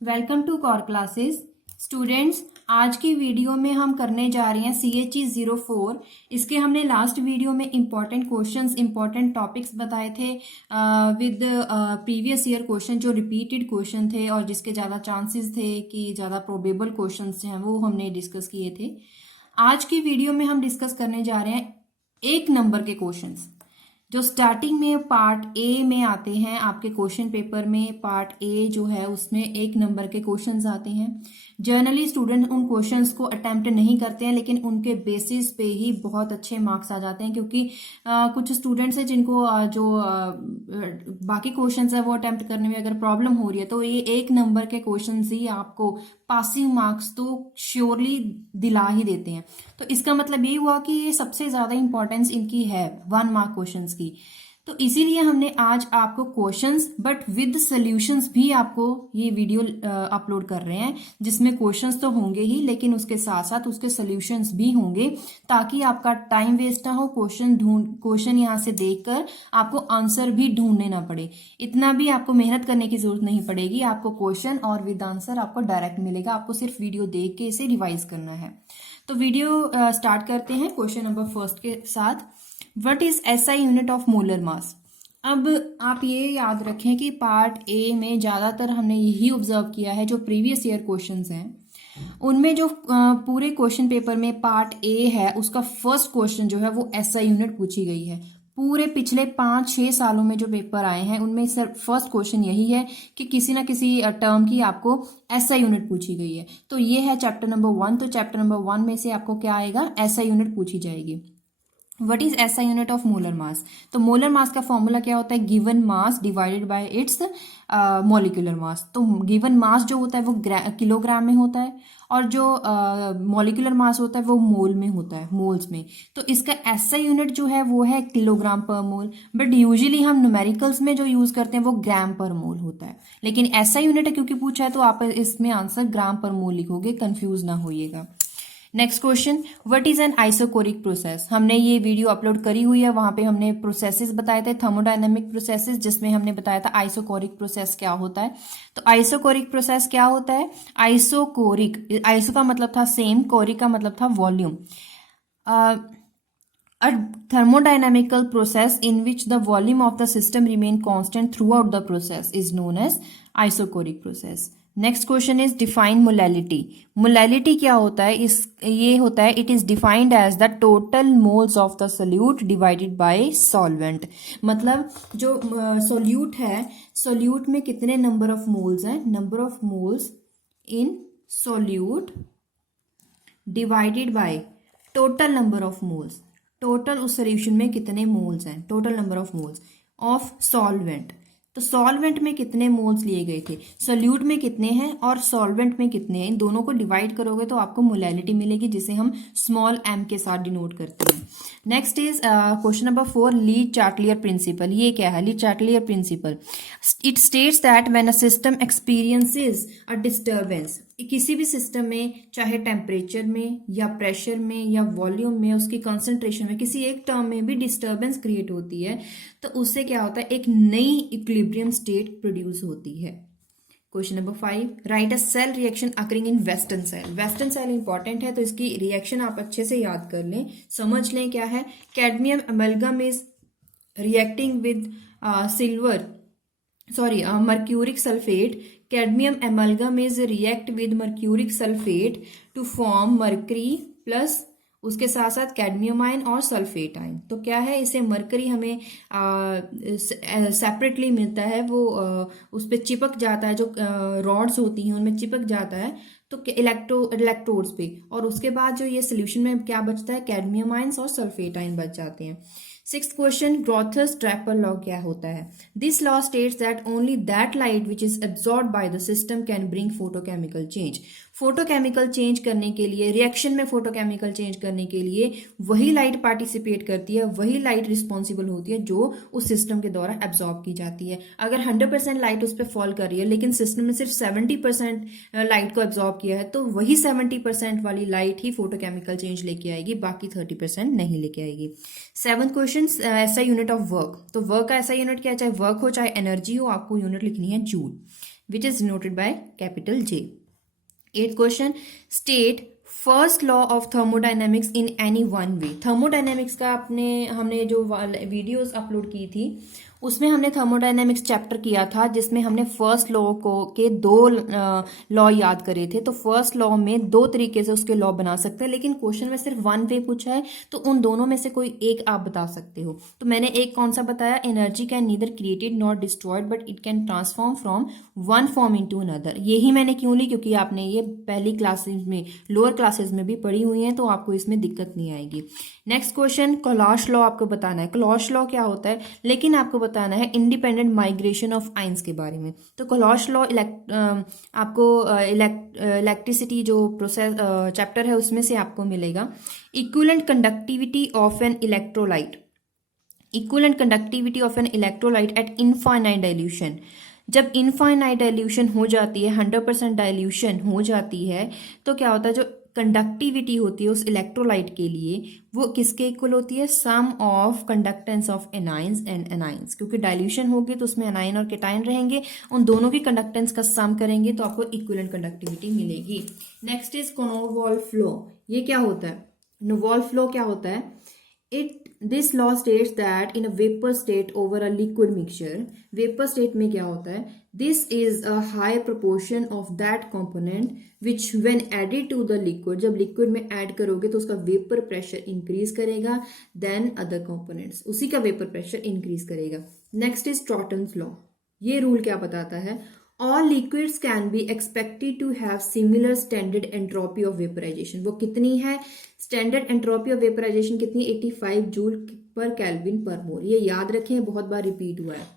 Welcome to core classes students. आज की video में हम करने जा रहे हैं CHE 04। इसके हमने लास्ट वीडियो में इम्पॉर्टेंट क्वेश्चंस इम्पॉर्टेंट टॉपिक्स बताए थे विद प्रीवियस ईयर क्वेश्चन जो रिपीटेड क्वेश्चन थे और जिसके ज़्यादा चांसेस थे कि ज़्यादा प्रोबेबल क्वेश्चंस हैं वो हमने डिस्कस किए थे। आज की वीडियो में हम डिस्कस करने जा रहे हैं 1 नंबर के क्वेश्चंस जो स्टार्टिंग में पार्ट ए में आते हैं। आपके क्वेश्चन पेपर में पार्ट ए जो है उसमें 1 नंबर के क्वेश्चंस आते हैं। जनरली स्टूडेंट उन क्वेश्चंस को अटेम्प्ट नहीं करते हैं, लेकिन उनके बेसिस पे ही बहुत अच्छे मार्क्स आ जाते हैं, क्योंकि कुछ स्टूडेंट्स हैं जिनको बाकी क्वेश्चंस है वो अटेम्प्ट करने में अगर प्रॉब्लम हो रही है तो ये 1 नंबर के क्वेश्चंस ही आपको पासिंग मार्क्स तो श्योरली दिला ही देते हैं। तो इसका मतलब ये हुआ कि ये सबसे ज्यादा इंपॉर्टेंस इनकी है 1 मार्क क्वेश्चंस की। तो इसीलिए हमने आज आपको क्वेश्चंस बट विद सॉल्यूशंस भी आपको ये वीडियो अपलोड कर रहे हैं, जिसमें क्वेश्चंस तो होंगे ही लेकिन उसके साथ साथ उसके सॉल्यूशंस भी होंगे, ताकि आपका टाइम वेस्ट ना हो। क्वेश्चन यहाँ से देखकर आपको आंसर भी ढूंढने ना पड़े, इतना भी आपको मेहनत करने की जरूरत नहीं पड़ेगी। आपको क्वेश्चन और विद आंसर आपको डायरेक्ट मिलेगा, आपको सिर्फ वीडियो देख के इसे रिवाइज करना है। तो वीडियो स्टार्ट करते हैं क्वेश्चन नंबर फर्स्ट के साथ। What is SI unit of molar mass. अब आप ये याद रखें कि पार्ट ए में ज़्यादातर हमने यही ऑब्जर्व किया है, जो प्रीवियस ईयर क्वेश्चंस हैं उनमें जो पूरे क्वेश्चन पेपर में पार्ट ए है उसका फर्स्ट क्वेश्चन जो है वो SI यूनिट पूछी गई है। पूरे पिछले 5-6 सालों में जो पेपर आए हैं उनमें सर फर्स्ट क्वेश्चन यही है कि किसी ना किसी टर्म की आपको SI यूनिट पूछी गई है। तो ये है चैप्टर नंबर 1। तो चैप्टर नंबर 1 में से आपको क्या आएगा, SI यूनिट पूछी जाएगी। What is SI unit of molar mass. तो मोलर मास का फॉर्मूला क्या होता है, given mass divided by it's molecular mass. तो गिवन मास जो होता है वो किलोग्राम में होता है और जो मॉलिक्यूलर मास होता है वो मोल में होता है, मोल्स में। तो इसका SI यूनिट जो है वो है किलोग्राम पर मोल, बट यूजुअली हम न्यूमेरिकल्स में जो यूज करते हैं वो ग्राम पर मोल होता है। लेकिन SI यूनिट है क्योंकि पूछा है तो आप इसमें आंसर ग्राम पर मोल लिखोगे, कंफ्यूज ना होइएगा। Next question, what is an isochoric process. हमने ये वीडियो अपलोड करी हुई है, वहां पे हमने प्रोसेसेस बताए थे, थर्मोडायनेमिक प्रोसेसेस, जिसमें हमने बताया था आइसोकोरिक प्रोसेस क्या होता है। तो आइसोकोरिक प्रोसेस क्या होता है, आइसोकोरिक, आइसो का मतलब था सेम, कोरिक का मतलब था volume. A thermodynamical process in which the volume of the system remain constant throughout the process is known as isocoric process. Next question is define molality. Molality क्या होता है, ये होता है it is defined as the total moles of the solute divided by solvent. मतलब जो solute है, solute में कितने नंबर ऑफ मोल्स हैं, number of moles in solute divided by total number of moles. Total उस सोल्यूशन में कितने moles हैं, total number of moles of solvent. तो सॉल्वेंट में कितने मोल्स लिए गए थे, सोल्यूट में कितने हैं और सॉल्वेंट में कितने हैं, इन दोनों को डिवाइड करोगे तो आपको मोलैलिटी मिलेगी, जिसे हम स्मॉल m के साथ डिनोट करते हैं। Next is question number 4, Le Chatelier principle. ये क्या है, Le Chatelier principle. It states that when a system experiences a disturbance, किसी भी सिस्टम में चाहे टेम्परेचर में या प्रेशर में या वॉल्यूम में, उसकी कंसंट्रेशन में, किसी एक टर्म में भी डिस्टर्बेंस क्रिएट होती है तो उससे क्या होता है, एक नई इक्विलिब्रियम स्टेट प्रोड्यूस होती है। Question number 5, write a cell reaction occurring in Weston cell. Weston cell important है तो इसकी रिएक्शन आप अच्छे से याद कर लें, समझ लें क्या है। Cadmium amalgam is reacting with mercuric sulfate. Cadmium amalgam is react with mercuric sulfate to form mercury plus उसके साथ साथ कैडमियम आयन और सल्फेट आयन। तो क्या है, इसे मरकरी हमें सेपरेटली मिलता है, वो उस पर चिपक जाता है, जो रॉड्स होती हैं उनमें चिपक जाता है तो इलेक्ट्रोड्स पे, और उसके बाद जो ये सोल्यूशन में क्या बचता है, कैडमियम आयन्स और सल्फेट आयन बच जाते हैं। सिक्स्थ क्वेश्चन, ग्रोथर्स ट्रैपर लॉ क्या होता है। This law states that only that light which is absorb by the system can bring photochemical change. Photochemical change करने के लिए, रिएक्शन में फोटोकेमिकल चेंज करने के लिए वही लाइट पार्टिसिपेट करती है, वही लाइट रिस्पॉन्सिबल होती है जो उस सिस्टम के द्वारा एब्जॉर्ब की जाती है। अगर 100% लाइट उस पर फॉल कर रही है लेकिन सिस्टम ने सिर्फ 70% लाइट को एब्जॉर्ब किया है, तो वही 70% वाली लाइट ही फोटोकेमिकल चेंज लेके आएगी, बाकी 30% नहीं लेके आएगी। 7th question, SI unit of work. तो वर्क का SI यूनिट क्या है, चाहे वर्क हो चाहे एनर्जी हो, आपको यूनिट लिखनी है joule. which is denoted by capital J. Eighth question, state first law of thermodynamics in any one way. Thermodynamics का हमने जो वीडियोस अपलोड की थी उसमें हमने थर्मोडाइनमिक्स चैप्टर किया था, जिसमें हमने फर्स्ट लॉ के दो लॉ याद करे थे। तो फर्स्ट लॉ में दो तरीके से उसके लॉ बना सकते हैं, लेकिन क्वेश्चन में सिर्फ वन वे पूछा है, तो उन दोनों में से कोई एक आप बता सकते हो। तो मैंने एक कौन सा बताया, energy can neither created not destroyed but it can transform from one form into another. यही मैंने क्यों ली, क्योंकि आपने ये पहली क्लासेज में, लोअर क्लासेज में भी पढ़ी हुई है, तो आपको इसमें दिक्कत नहीं आएगी। नेक्स्ट क्वेश्चन, कोलॉश लॉ आपको बताना है। कोलॉश लॉ क्या होता है, लेकिन आपको बताना है इंडिपेंडेंट माइग्रेशन ऑफ आइंस के बारे में। तो कोलॉश लॉ आपको इलेक्ट्रिसिटी जो प्रोसेस चैप्टर है उसमें से आपको मिलेगा। Equivalent conductivity of an electrolyte, equivalent conductivity of an electrolyte eight infinite dilution. जब इनफाइनाइट डाइल्यूशन हो जाती है, 100% डाइल्यूशन हो जाती है, तो क्या होता है, जो कंडक्टिविटी होती है उस इलेक्ट्रोलाइट के लिए वो किसके इक्वल होती है, sum of conductance of anions and anions. क्योंकि डाइल्यूशन होगी तो उसमें एनाइन और केटाइन रहेंगे, उन दोनों की कंडक्टेंस का सम करेंगे तो आपको इक्विवेलेंट कंडक्टिविटी मिलेगी। Next is Konovalov law. ये क्या होता है, नोवॉल्फ लॉ क्या होता है, this law states that in a vapor state over a liquid mixture, vapor state में क्या होता है, this is a high proportion of that component which when added to the liquid, जब liquid में add करोगे तो उसका vapor pressure increase करेगा than other components, उसी का vapor pressure increase करेगा। Next is Trotton's law। ये रूल क्या बताता है, all liquids can be expected to have similar standard entropy of vaporization। वो कितनी है, स्टैंडर्ड एंट्रोपी ऑफ वेपराइजेशन कितनी, 85 जूल पर केल्विन पर मोल। ये याद रखें, बहुत बार रिपीट हुआ है।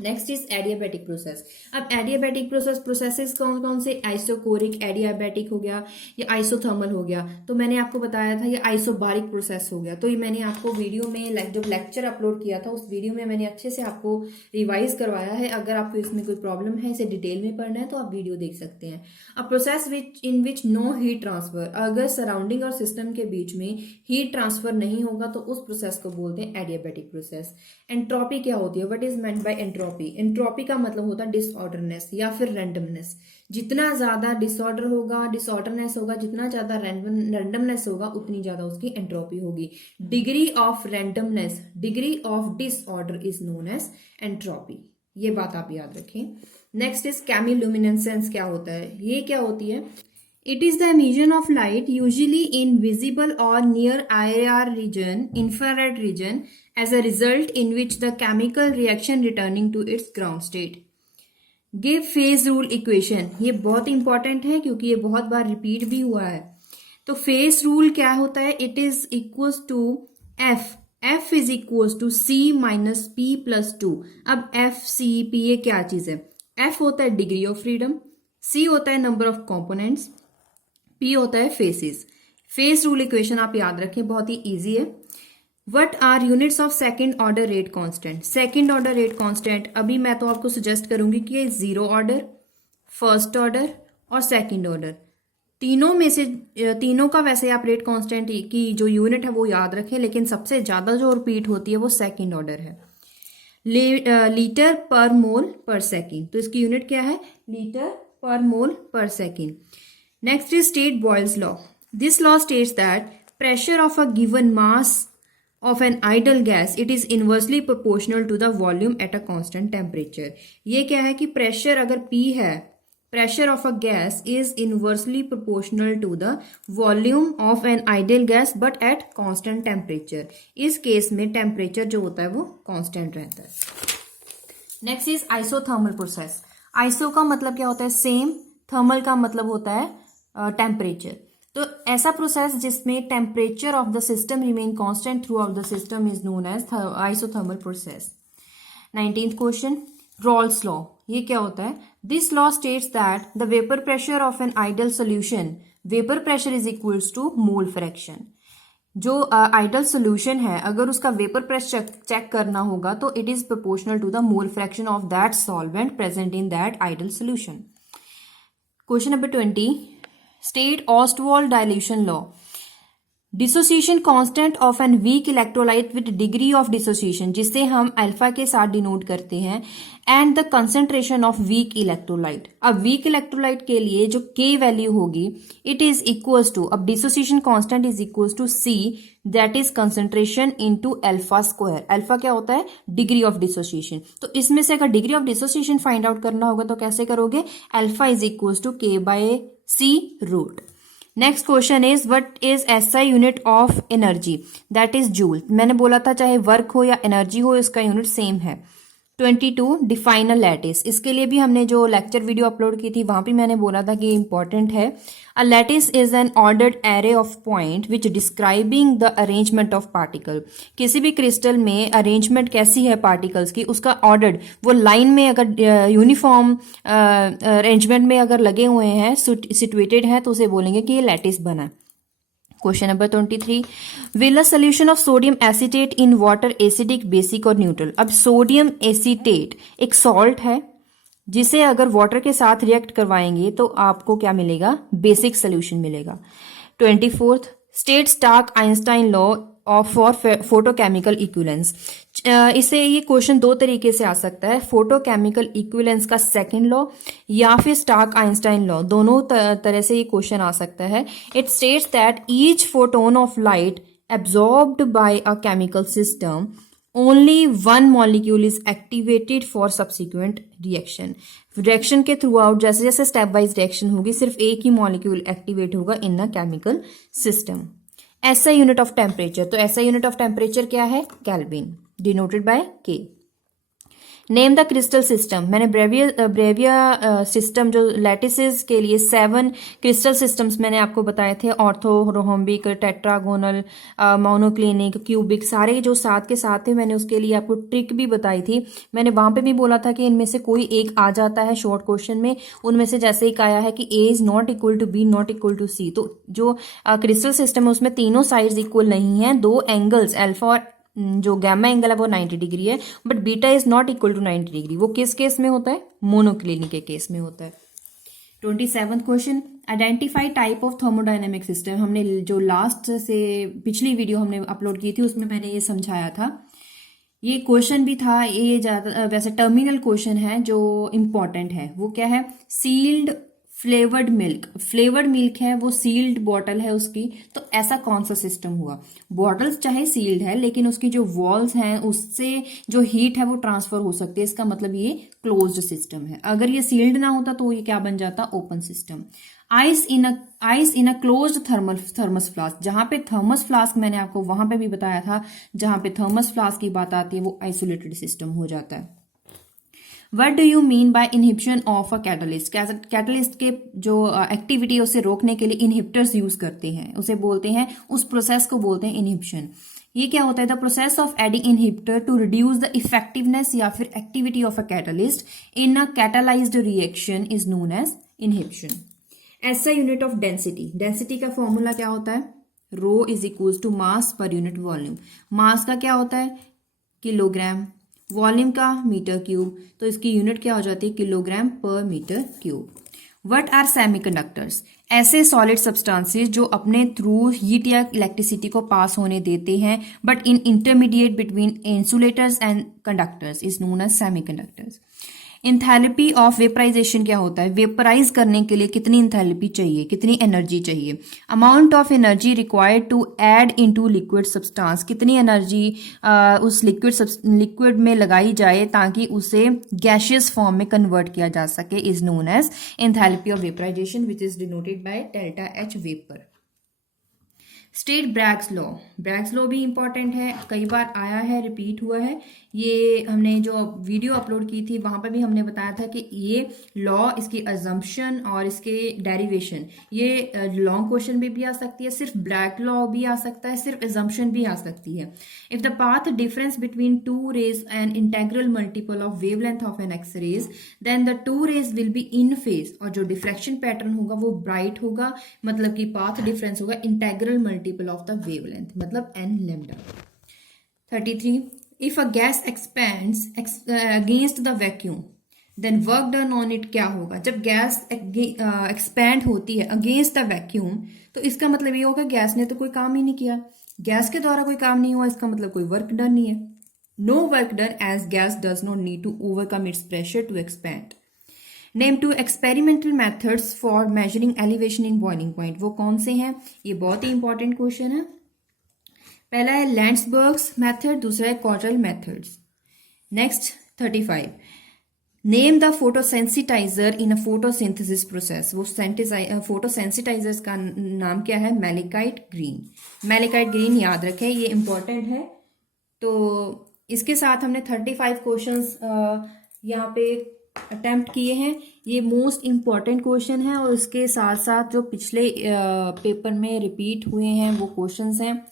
Next is adiabatic process. अब एडियाबैटिक प्रोसेसेस कौन कौन से, आइसोकोरिक एडियाबैटिक हो गया, या आइसोथर्मल हो गया। तो मैंने आपको बताया था ये आइसोबारिक प्रोसेस हो गया। तो ये मैंने आपको वीडियो में जब लेक्चर अपलोड किया था उस वीडियो में मैंने अच्छे से आपको रिवाइज करवाया है। अगर आपको इसमें कोई प्रॉब्लम है, इसे डिटेल में पढ़ना है, तो आप वीडियो देख सकते हैं। A process in which no heat transfer, अगर सराउंडिंग और सिस्टम के बीच में हीट ट्रांसफर नहीं होगा तो उस प्रोसेस को बोलते हैं एडियाबैटिक प्रोसेस। एंट्रोपी क्या होती है, what is meant by entropy. Entropy का मतलब होता है डिसऑर्डरनेस या फिर रैंडमनेस। जितना ज्यादा डिसऑर्डर होगा, डिसऑर्डरनेस होगा, जितना ज्यादा रैंडमनेस होगा, उतनी ज्यादा उसकी एंट्रोपी होगी। Degree of randomness, degree of disorder is known as entropy. ये बात आप याद रखें। Next is chemiluminescence. क्या होता है, ये क्या होती है, it is the emission of light usually in visible or near IR region, infrared region, as a result in which the chemical reaction returning to its ground state. Give phase rule equation। ये बहुत important है क्योंकि ये बहुत बार repeat भी हुआ है। तो फेज रूल क्या होता है, it is equals to F is equals to C minus P plus 2। अब एफ सी पी ये क्या चीज है, एफ होता है डिग्री ऑफ फ्रीडम, सी होता है नंबर ऑफ कॉम्पोनेंट्स, पी होता है फेसेस। फेस रूल इक्वेशन आप याद रखें, बहुत ही इजी है। What are units of second order rate constant. Second order rate constant अभी मैं तो आपको सजेस्ट करूंगी कि ये 0 ऑर्डर, फर्स्ट ऑर्डर और सेकंड ऑर्डर, तीनों में से तीनों का वैसे आप रेट कांस्टेंट की जो यूनिट है वो याद रखें, लेकिन सबसे ज्यादा जो रिपीट होती है वो सेकंड ऑर्डर है। लीटर पर मोल पर सेकेंड, तो इसकी यूनिट क्या है, लीटर पर मोल पर second. Next is state Boyle's law. This law states that pressure of a given mass of an ideal gas, it is inversely proportional to the volume at a constant temperature. ये क्या है कि pressure अगर P है, pressure of a gas is inversely proportional to the volume of an ideal gas but at constant temperature. इस case में temperature जो होता है वो constant रहता है। Next is isothermal process. Iso का मतलब क्या होता है, same, thermal का मतलब होता है टेम्परेचर। तो ऐसा प्रोसेस जिसमें temperature of the system remain constant throughout the system is known as isothermal process. 19th question, Raoult's law. ये क्या होता है, this law states that the vapour pressure of an ideal solution, vapour pressure is equals to mole fraction. जो ideal solution है अगर उसका vapour pressure check करना होगा तो it is proportional to the mole fraction of that solvent present in that idol solution. Question number 20, state Ostwald dilution law. Dissociation constant of an weak electrolyte with degree of dissociation, जिसे हम alpha के साथ denote करते हैं, and the concentration of weak electrolyte. अब weak electrolyte के लिए जो के वैल्यू होगी इट इज इक्वल्स टू, अब dissociation constant is equals to C, that is concentration into alpha square. Alpha क्या होता है? Degree of dissociation. तो इसमें से अगर degree of dissociation find out करना होगा तो कैसे करोगे? Alpha is equals to K by C root. Next question is what is SI unit of energy? That is joule. मैंने बोला था चाहे वर्क हो या एनर्जी हो इसका यूनिट सेम है। 22 डिफाइन अ लैटिस, इसके लिए भी हमने जो लेक्चर वीडियो अपलोड की थी वहां भी मैंने बोला था कि इंपॉर्टेंट है। अ lattice is an ordered array of point which describing the arrangement of particle. किसी भी क्रिस्टल में अरेंजमेंट कैसी है पार्टिकल्स की, उसका ऑर्डर्ड, वो लाइन में अगर यूनिफॉर्म अरेंजमेंट में अगर लगे हुए हैं, सिचुएटेड है, तो उसे बोलेंगे कि ये लैटिस बना है। Question number 23, will a solution of sodium acetate in water acidic, basic और न्यूट्रल? अब सोडियम एसीटेट एक सॉल्ट है जिसे अगर वाटर के साथ रिएक्ट करवाएंगे तो आपको क्या मिलेगा? बेसिक सोल्यूशन मिलेगा। 24, state Stark Einstein law of for photochemical equivalence. इसे ये क्वेश्चन दो तरीके से आ सकता है, फोटोकेमिकल इक्विवेलेंस का सेकंड लॉ या फिर स्टार्क आइंस्टाइन लॉ, दोनों तरह से ये क्वेश्चन आ सकता है। It states that each photon of light absorbed bye a chemical system only one molecule is activated for subsequent reaction. Reaction के थ्रू आउट जैसे जैसे स्टेप वाइज रिएक्शन होगी सिर्फ एक ही मॉलिक्यूल एक्टिवेट होगा इन अ केमिकल सिस्टम। ऐसा unit of temperature, तो ऐसा यूनिट ऑफ टेम्परेचर क्या है? केल्विन, डिनोटेड बाय के। नेम द क्रिस्टल सिस्टम, मैंने ब्रेविया सिस्टम जो लैटिसेस के लिए 7 क्रिस्टल सिस्टम्स मैंने आपको बताए थे, ऑर्थो, रोहम्बिक, टेट्रागोनल, मोनोक्लिनिक, क्यूबिक, सारे जो साथ के साथ थे मैंने उसके लिए आपको ट्रिक भी बताई थी। मैंने वहां पे भी बोला था कि इनमें से कोई एक आ जाता है शॉर्ट क्वेश्चन में, उनमें से जैसे एक आया है कि A is not equal to B not equal to C, तो जो क्रिस्टल सिस्टम है उसमें तीनों साइड्स इक्वल नहीं है, दो एंगल्स अल्फा और जो गैमा एंगल है वो 90 डिग्री है, but beta is not equal to 90 degree. वो किस केस में होता है? मोनोक्लिनिक के केस में होता है। 27th question, identify type of thermodynamic system. हमने जो लास्ट से पिछली वीडियो हमने अपलोड की थी उसमें मैंने ये समझाया था, ये क्वेश्चन भी था, ये ज्यादा वैसे टर्मिनल क्वेश्चन है जो इंपॉर्टेंट है। वो क्या है? Sealed flavoured milk, flavoured milk है वो, सील्ड बॉटल है उसकी, तो ऐसा कौन सा सिस्टम हुआ? बॉटल्स चाहे सील्ड है लेकिन उसकी जो वॉल्स हैं उससे जो हीट है वो ट्रांसफर हो सकती है, इसका मतलब ये क्लोज्ड सिस्टम है। अगर ये सील्ड ना होता तो ये क्या बन जाता? Open system. Ice in a closed thermos flask, जहां पे थर्मस फ्लास्क मैंने आपको वहां पे भी बताया था, जहां पे थर्मस फ्लास्क की बात आती है वो आइसोलेटेड सिस्टम हो जाता है। What do you mean by inhibition of a catalyst? Catalyst के जो एक्टिविटी उसे रोकने के लिए इनहिबिटर्स यूज करते हैं, उसे बोलते हैं, उस प्रोसेस को बोलते हैं इनहिबिशन। ये क्या होता है? The process of adding inhibitor to reduce the effectiveness या फिर activity of a catalyst in a catalysed reaction is known as inhibition. ऐसा यूनिट ऑफ डेंसिटी, डेंसिटी का फॉर्मूला क्या होता है? Rho is equals to mass पर unit volume. Mass का क्या होता है? किलोग्राम, वॉल्यूम का मीटर क्यूब, तो इसकी यूनिट क्या हो जाती है? किलोग्राम पर metre cube. What are semiconductors? ऐसे सॉलिड सब्सटेंसेस जो अपने थ्रू हीट या इलेक्ट्रिसिटी को पास होने देते हैं but in intermediate between insulators and conductors is known as semiconductors. Enthalpy of vaporisation क्या होता है? वेपराइज करने के लिए कितनी इंथैल्पी चाहिए, कितनी एनर्जी चाहिए? Amount of energy required to add into liquid substance, कितनी एनर्जी उस लिक्विड में लगाई जाए ताकि उसे गैशियस फॉर्म में कन्वर्ट किया जा सके, is known as enthalpy of vaporisation which is denoted by delta H vapour. State Bragg's law, Bragg's law भी इंपॉर्टेंट है, कई बार आया है, रिपीट हुआ है। ये हमने जो वीडियो अपलोड की थी वहां पर भी हमने बताया था कि ये लॉ, इसकी अजम्पशन और इसके डेरिवेशन, ये लॉन्ग क्वेश्चन में भी आ सकती है, सिर्फ ब्रैग लॉ भी आ सकता है, सिर्फ अजम्पशन भी आ सकती है। If the path difference between two rays and integral multiple of wavelength of an X rays then the two rays will be in phase, और जो डिफ्लेक्शन पैटर्न होगा वो ब्राइट होगा, मतलब कि पाथ डिफरेंस होगा integral multiple of the wavelength, मतलब n lambda. 33, if a gas expands against the vacuum, then work done on it क्या होगा, जब गैस एक्सपैंड होती है अगेंस्ट द वैक्यूम, तो इसका मतलब ये होगा गैस ने तो कोई काम ही नहीं किया, गैस के द्वारा कोई काम नहीं हुआ, इसका मतलब कोई वर्क डन नहीं है। No work done as gas does not need to overcome its pressure to expand. Name to experimental methods for measuring elevation in boiling point, वो कौन से हैं, ये बहुत ही इंपॉर्टेंट क्वेश्चन है। पहला है लैंड्सबर्ग्स मेथड, दूसरा है Cottrell methods. Next 35, name the photosensitiser in a photosynthesis process, वो फोटोसेंसिटाइजर्स का नाम क्या है, मैलेकाइट ग्रीन। मैलेकाइट ग्रीन याद रखें, ये इंपॉर्टेंट है। तो इसके साथ हमने 35 क्वेश्चंस यहाँ पे अटेम्प्ट किए हैं। ये मोस्ट इम्पॉर्टेंट क्वेश्चन है और उसके साथ साथ जो पिछले पेपर में रिपीट हुए हैं वो क्वेश्चंस हैं।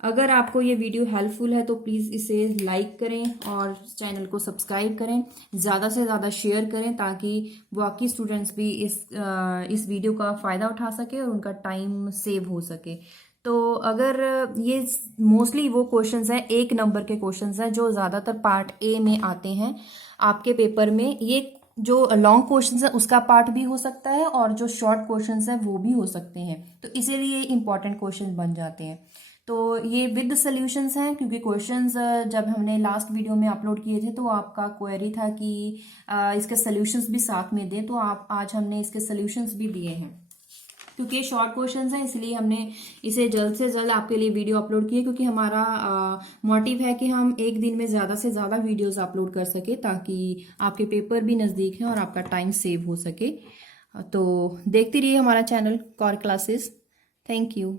अगर आपको ये वीडियो हेल्पफुल है तो प्लीज़ इसे लाइक करें और चैनल को सब्सक्राइब करें, ज़्यादा से ज़्यादा शेयर करें ताकि बाकी स्टूडेंट्स भी इस वीडियो का फ़ायदा उठा सके और उनका टाइम सेव हो सके। तो अगर ये मोस्टली वो क्वेश्चंस हैं, 1 नंबर के क्वेश्चंस हैं जो ज़्यादातर पार्ट ए में आते हैं आपके पेपर में। ये जो लॉन्ग क्वेश्चंस है उसका पार्ट भी हो सकता है और जो शॉर्ट क्वेश्चंस हैं वो भी हो सकते हैं, तो इसीलिए इंपॉर्टेंट क्वेश्चन बन जाते हैं। तो ये विद सॉल्यूशंस हैं, क्योंकि क्वेश्चंस जब हमने लास्ट वीडियो में अपलोड किए थे तो आपका क्वेरी था कि इसके सॉल्यूशंस भी साथ में दें, तो आज हमने इसके सॉल्यूशंस भी दिए हैं। क्योंकि ये शॉर्ट क्वेश्चंस हैं इसलिए हमने इसे जल्द से जल्द आपके लिए वीडियो अपलोड किए, क्योंकि हमारा मोटिव है कि हम एक दिन में ज़्यादा से ज़्यादा वीडियोस अपलोड कर सके ताकि आपके पेपर भी नज़दीक हैं और आपका टाइम सेव हो सके। तो देखते रहिए हमारा channel core classes. Thank you.